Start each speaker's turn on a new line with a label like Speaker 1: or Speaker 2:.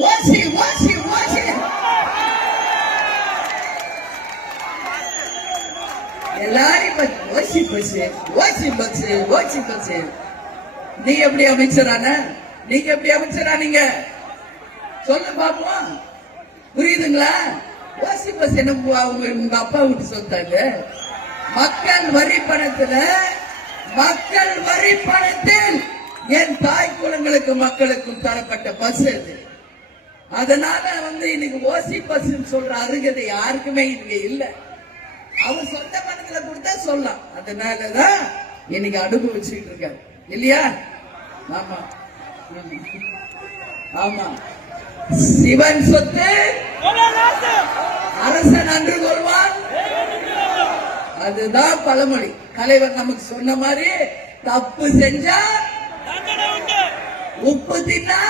Speaker 1: ஓசி OC OC எல்லாரையும் OC bus OC bus OC bus நீ எப்படி அமைச்சரான? நீங்க எப்படி அமைச்சரா நீங்க? சொல்லு பாப்போம். புரியுதுங்களா? ஓசி பஸ் என்ன உங்க அவங்க- அப்பா விட்டு சொத்தாங்க? மக்கள் வரி பணத்துல மக்கள் வரி பணத்தில் என் தாய் குலங்களுக்கு மக்களுக்கும் தரப்பட்ட பஸ் அது. அதனால வந்து இன்னைக்கு ஓசி பஸ் சொல்ற அருகதை யாருக்குமே இங்க இல்ல. அவர் சொந்த பணத்துல கொடுத்தா சொல்லலாம். அதனாலதான் இன்னைக்கு அனுபவிச்சுட்டு இருக்காரு. இல்லையா? ஆமா. ஆமா. சிவன் சொத்து அரசன் அன்று கொள்வான். அதுதான் பழமொழி. தலைவர் நமக்கு சொன்ன மாதிரி தப்பு செஞ்சா உப்பு தின்னா